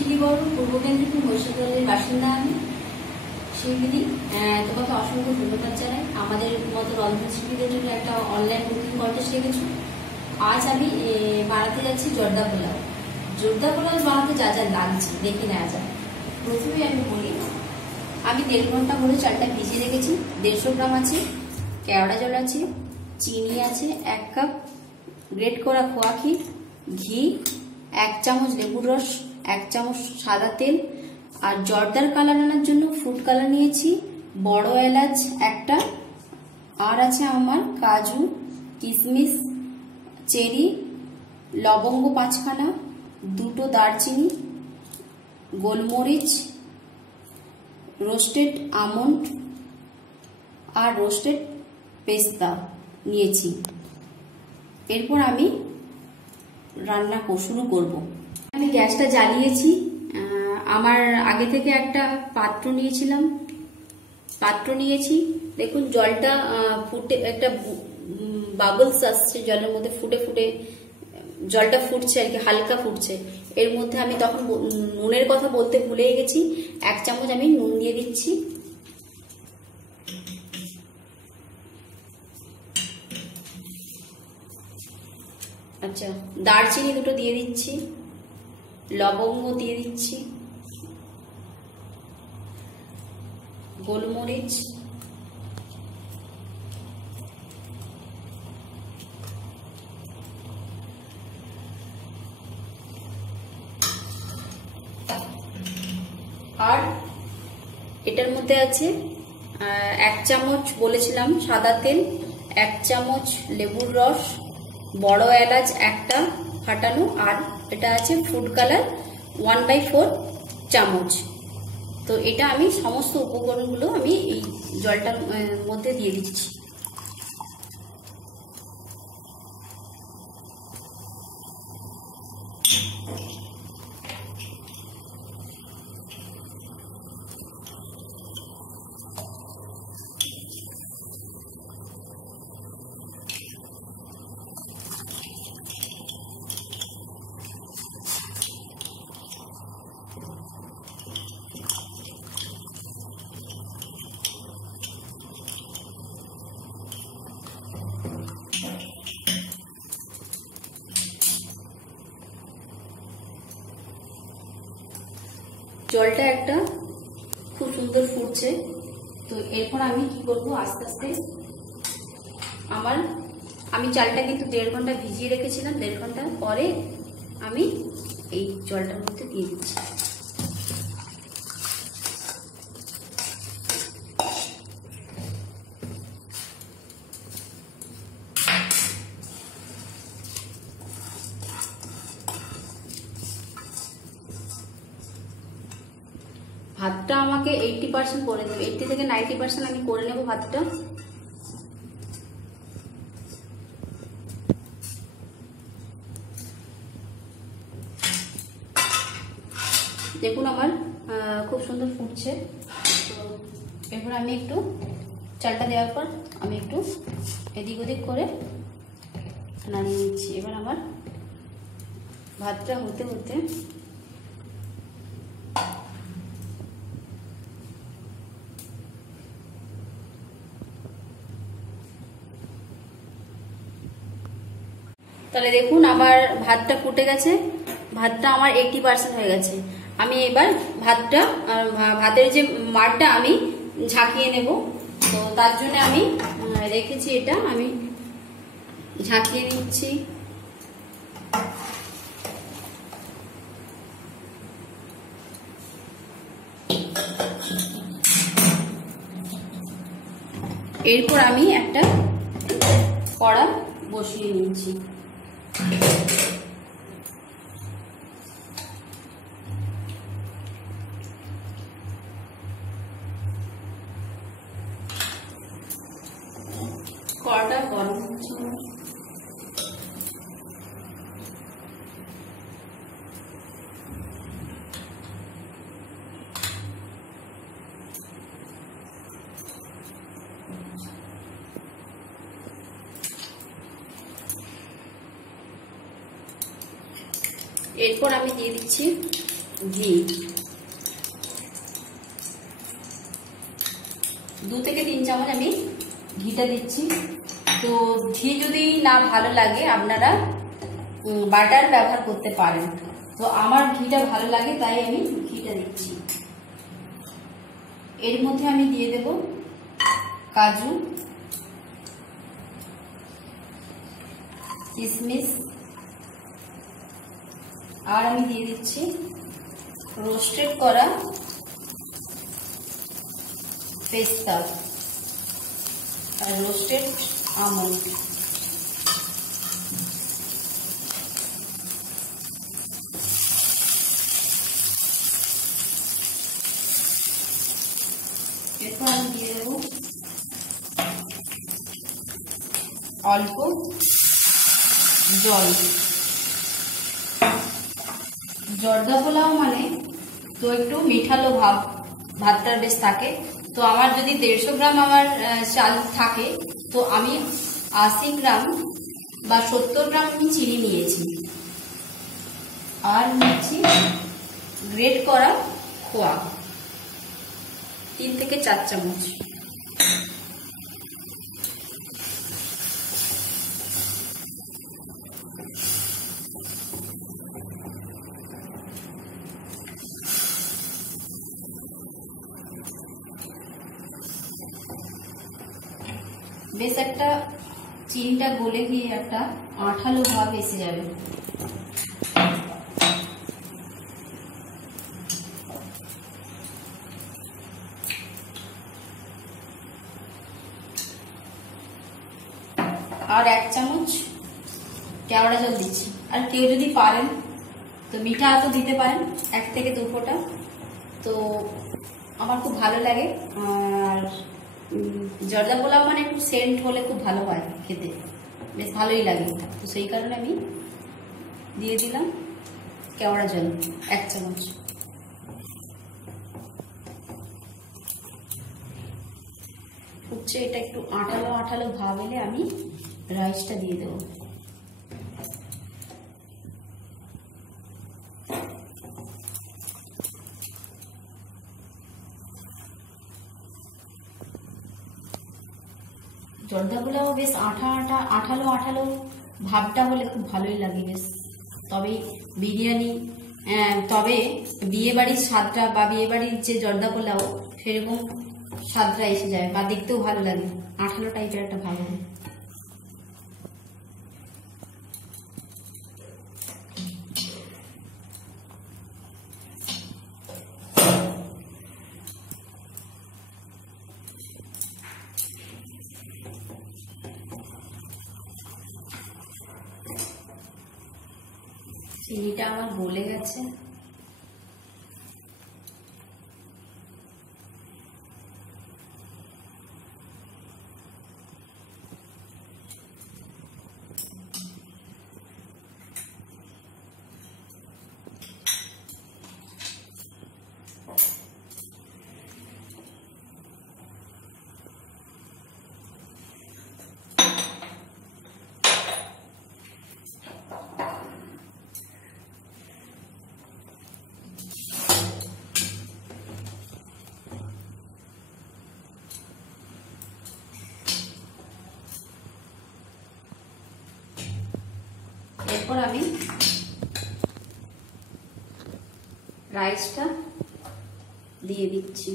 শিলিগুড়ি পূর্ব মেদিনীপুর মহিষাদলের বাসিন্দা আমি শিল্পী। তোমাকে অসংখ্য ধন্যবাদ জানাই আমাদের মতো রন্ধনশিল্পীদের জন্য একটা অনলাইন বুকিং করতে শিখেছো। আজ আমি বানাতে যাচ্ছি জর্দা পোলাও। জর্দা পোলাও বানাতে যা যা লাগছে দেখে নেওয়া যায়। প্রথমে আমি বলি, আমি 1.5 ঘন্টা ধরে চালটা ভিজিয়ে রেখেছি। 150 গ্রাম আছে কেওড়া জল, আছে চিনি, আছে 1 কাপ গ্রেট করা খোয়া ক্ষীর, ঘি, 1 চামচ লেবুর রস, 1 চামচ সাদা তেল, আর জর্দার কালার আনার জন্য ফুড কালার নিয়েছি, বড় এলাচ একটা, আর আছে আমার কাজু, কিশমিশ, চেরি, লবঙ্গ 5খানা, 2টো দারচিনি, গোলমরিচ, রোস্টেড আমন্ড আর রোস্টেড পেস্তা নিয়েছি। এরপর আমি রান্না শুরু করব। আমি গ্যাসটা জ্বালিয়েছি। আমার আগে থেকে একটা পাত্র নিয়েছি। দেখুন জলটা ফুটে, একটা বাবলস আসছে জলের মধ্যে, ফুটে ফুটে জলটা ফুটছে আর কি, হালকা ফুটছে। এর মধ্যে আমি তখন নুনের কথা বলতে ভুলেই গেছি। 1 চামচ আমি নুন দিয়ে দিচ্ছি। আচ্ছা, দারচিনি 2টো দিয়ে দিচ্ছি, লবঙ্গ দিয়ে দিচ্ছি, গোলমরিচ, আর এটার মধ্যে আছে 1 চামচ বলেছিলাম সাদা তেল, 1 চামচ লেবুর রস, বড় এলাচ একটা ফাটানো, আর এটা আছে ফুড কালার 1/4 চামচ। তো এটা আমি সমস্ত উপকরণগুলো আমি এই জলটার মধ্যে দিয়ে দিচ্ছি। জলটা একটা খুব সুন্দর ফুটছে। তো এরপর আমি কি করব, আস্তে আস্তে আমি চালটা কিন্তু 1.5 ঘন্টা ভিজিয়ে রেখেছিলাম। 1.5 ঘন্টা পরে আমি এই জলটার মধ্যে দিয়ে দিচ্ছি। ভাতটা আমাকে 80% করে দেবে, 80 থেকে 90% আমি করে নেব ভাতটা। দেখুন আমার খুব সুন্দর ফুটছে। তো এরপর আমি একটু চালটা দেওয়ার পর আমি একটু এদিক ওদিক করে নাড়িয়ে নিচ্ছি। এবার আমার ভাতটা হতে হতে তাহলে দেখুন আমার ভাতটা ফুটে গেছে, ভাতটা আমার 80% হয়ে গেছে। আমি এবার ভাতের যে মাড়টা আমি ঝাঁকিয়ে নেব। তো তার জন্য আমি রেখেছি, এটা আমি ঝাঁকিয়ে নিচ্ছি। এরপর আমি একটা কড়া বসিয়ে নিচ্ছি। কড়াটা গরম হচ্ছে। এরপর আমি দিয়ে দিচ্ছি ঘি 2 থেকে 3 চামচ আমি ঘিটা দিচ্ছি। তো ঘি যদি না ভালো লাগে আপনারা বাটার ব্যবহার করতে পারেন, তো আমার ঘিটা ভালো লাগে তাই আমি ঘিটা দিচ্ছি। এর মধ্যে আমি দিয়ে দেব কাজু, কিশমিশ, আর আমি দিয়ে দিচ্ছি রোস্টেড করা পেস্তা আর রোস্টেড আমন্ড। এরপর আমি দিয়ে দেব অল্প জল। জর্দা পোলাও মানে তো একটু মিঠালো ভাতটার বেশ থাকে। তো আমার যদি 150 গ্রাম আমার চাল থাকে, তো আমি 80 গ্রাম বা 70 গ্রাম আমি চিনি নিয়েছি, আর নিচ্ছি গ্রেট করা খোয়া 3 থেকে 4 চামচ। বেশ একটা চিনিটা গলে গিয়ে একটা আঠালো ভাব এসে যাবে। আর 1 চামচ কেওড়া জল দিচ্ছি। আর কেউ যদি পারেন তো মিঠা তো দিতে পারেন 1 থেকে 2 ফোঁটা। তো আমার খুব ভালো লাগে। আর জর্দা পোলাও মানে একটু সেন্ট হলে খুব ভালো হয় খেতে, বেশ ভালোই লাগে। তো সেই কারণে আমি দিয়ে দিলাম কেওড়া জল 1 চামচ। উঠছে, এটা একটু আঠালো আঠালো ভাব এলে আমি রাইসটা দিয়ে দেবো। জর্দা পোলাও বেশ আঠালো আঠালো ভাবটা হলে খুব ভালোই লাগে বেশ। তবে বিরিয়ানি, তবে বিয়ে বাড়ির স্বাদটা বা বিয়ে বাড়ির যে জর্দা পোলাও সেরকম স্বাদটা এসে যায়, বা দেখতেও ভালো লাগে, আঠালো টাইপের একটা ভালো হয়। চিনিটা আমার গলে গেছে। এরপর আমি রাইসটা দিয়ে দিচ্ছি।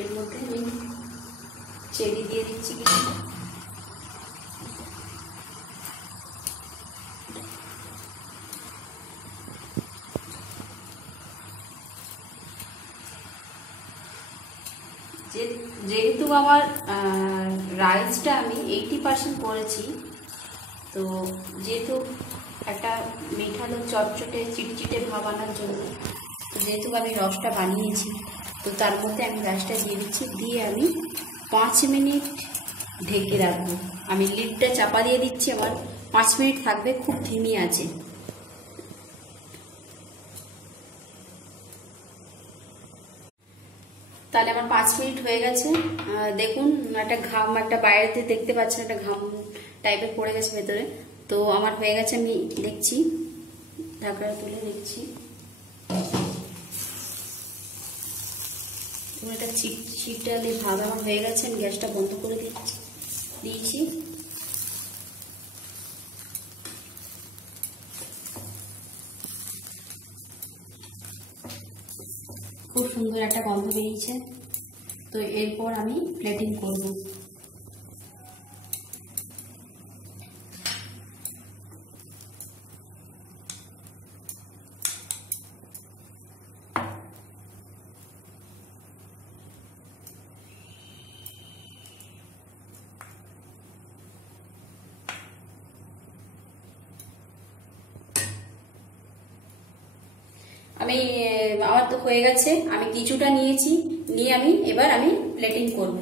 এর মধ্যে আমি চেরি দিয়ে দিচ্ছি কিছু। যেহেতু আমার রাইসটা আমি 80% করেছি, তো যেহেতু একটা মিঠালো চটচটে চিটচিটে ভাব আনার জন্য যেহেতু আমি রসটা বানিয়েছি, তো তার মধ্যে আমি রাইসটা দিয়ে দিচ্ছি। দিয়ে আমি 5 মিনিট ঢেকে রাখবো। আমি লিডটা চাপা দিয়ে দিচ্ছি, আমার 5 মিনিট থাকবে, খুব ধিমি আছে। তাহলে আমার 5 মিনিট হয়ে গেছে। দেখুন একটা ঘাম, একটা বাইরেতে দেখতে পাচ্ছেন একটা ঘাম টাইপের পড়ে গেছে ভেতরে। তো আমার হয়ে গেছে, আমি দেখছি, ঢাকনা তুলে দেখছি। একটা চিটচিটালে ভাব আমার হয়ে গেছে। আমি গ্যাসটা বন্ধ করে দিয়েছি। খুব সুন্দর একটা গন্ধ বেরিয়েছে। তো এরপর আমি প্লেটিং করব। আমার তো হয়ে গেছে, আমি কিছুটা নিয়েছি, নিয়ে এবার আমি প্লেটিং করব।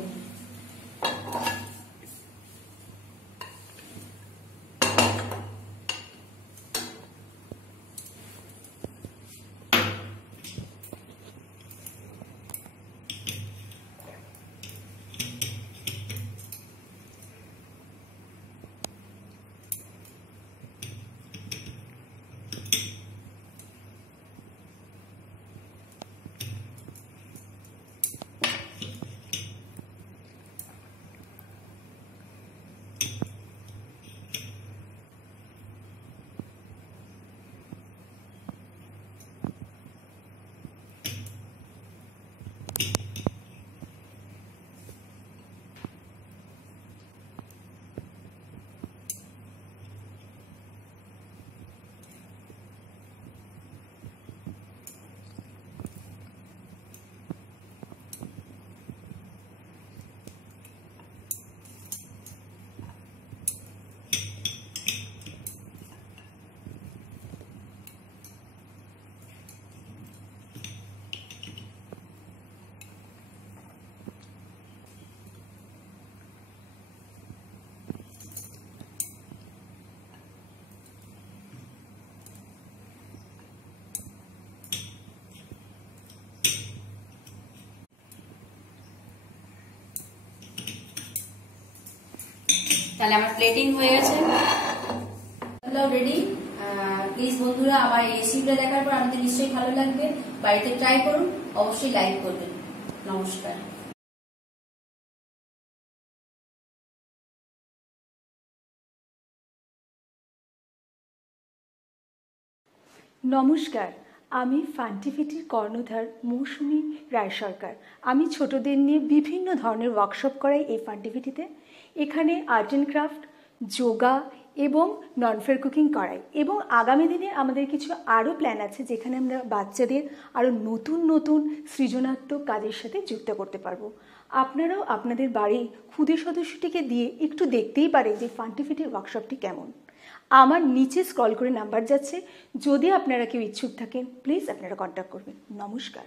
তাহলে আমার প্লেটিং হয়ে গেছে, রেডি। প্লিজ বন্ধুরা, আমার এই রেসিপিটা দেখার পর আমাদের নিশ্চয়ই ভালো লাগবে, বাড়িতে ট্রাই করুন, অবশ্যই লাইক করবেন। নমস্কার। নমস্কার, আমি ফান্টিভিটির কর্ণধার মৌসুমী রায় সরকার। আমি ছোটদের নিয়ে বিভিন্ন ধরনের ওয়ার্কশপ করাই এই ফান্টিভিটিতে। এখানে আর্ট অ্যান্ড ক্রাফট, যোগা এবং নন ফেয়ার কুকিং করাই। এবং আগামী দিনে আমাদের কিছু আরও প্ল্যান আছে, যেখানে আমরা বাচ্চাদের আরও নতুন নতুন সৃজনাত্মক কাজের সাথে যুক্ত করতে পারবো। আপনারাও আপনাদের বাড়ির ক্ষুদে সদস্যটিকে দিয়ে একটু দেখতেই পারেন যে ফান্টিভিটির ওয়ার্কশপটি কেমন। আমার নিচে স্ক্রল করে নাম্বার যাচ্ছে, যদি আপনারা কেউ ইচ্ছুক থাকেন প্লিজ আপনারা কন্ট্যাক্ট করবেন। নমস্কার।